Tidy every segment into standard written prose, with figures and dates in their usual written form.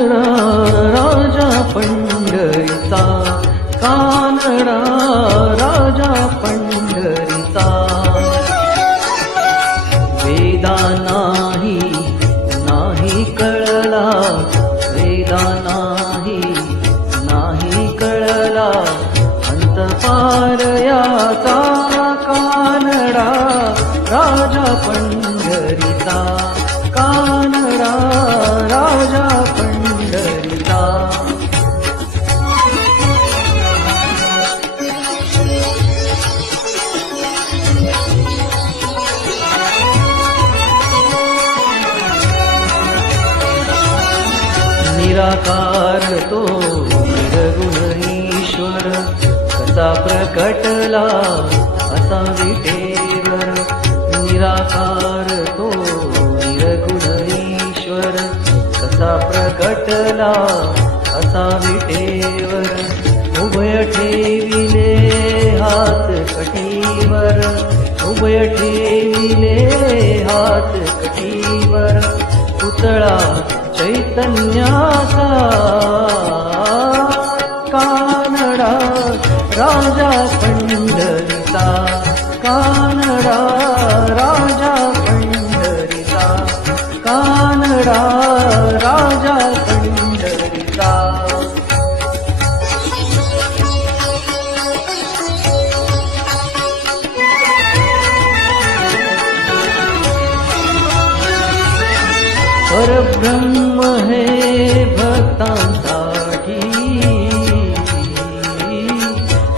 कानडा राजा पंढरीचा, कानडा राजा पंढरीचा. वेदा नाही नाही कळला, वेदा नाही नाही कळला, अंतपार याचा कानडा राजा पंढरीचा, कानडा राजा पंढरीचा. निराकार तो निर्गुण ईश्वर, कसा प्रकटला असा विटेवर. निराकार तो निर्गुण ईश्वर, कसा प्रकटला असा विटेवर. उभय ठेविले हात कटीवर, उभय ठेविले हात कटीवर. पुतळा चैतन्याचा, कानडा राजा पंढरीचा, कानडा राजा पंढरीचा, कानडा राजा पंढरीचा. परब्रह्म हे भक्तांसाठी,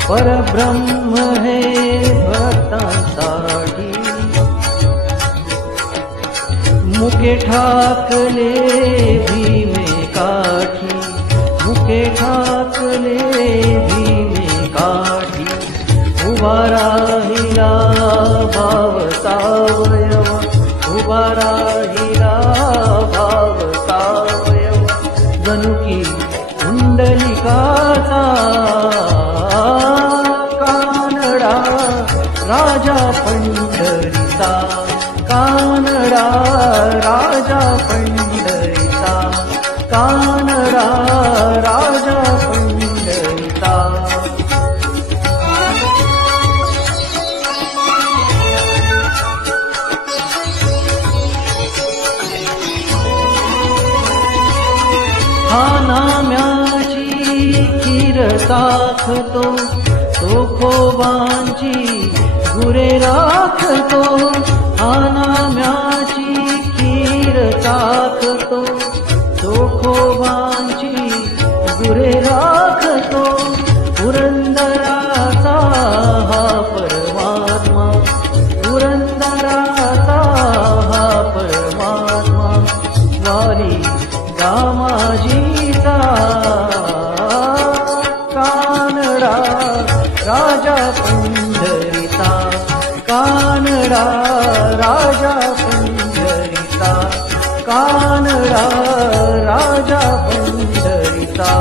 परब्रह्म हे भक्तांसाठी. मुके ठाकले भीमे काठी, मुके ठाकले भीमे काठी. उभा राहिला भाव सावयव, उभा राहिला भाव सावयव. जणू की कुंडलिकाचा, कानडा राजा पंढरीचा, कानडा राजा पंढरीचा, कानडा राजा पंढरीचा. हा नाम्याची खीर साखतो, तो खोबांची गुरे राखतो. हा नाम्याची खीर साखतो, तो खोबांची गुरे राखतो. पुरंदराचा हा परमात्मा, पुरंदराचा हा परमात्मा. वारी दामाजीचा, कानडा राजा पंढरीचा, कानडा राजा पंढरीचा, कानडा राजा पंढरीचा.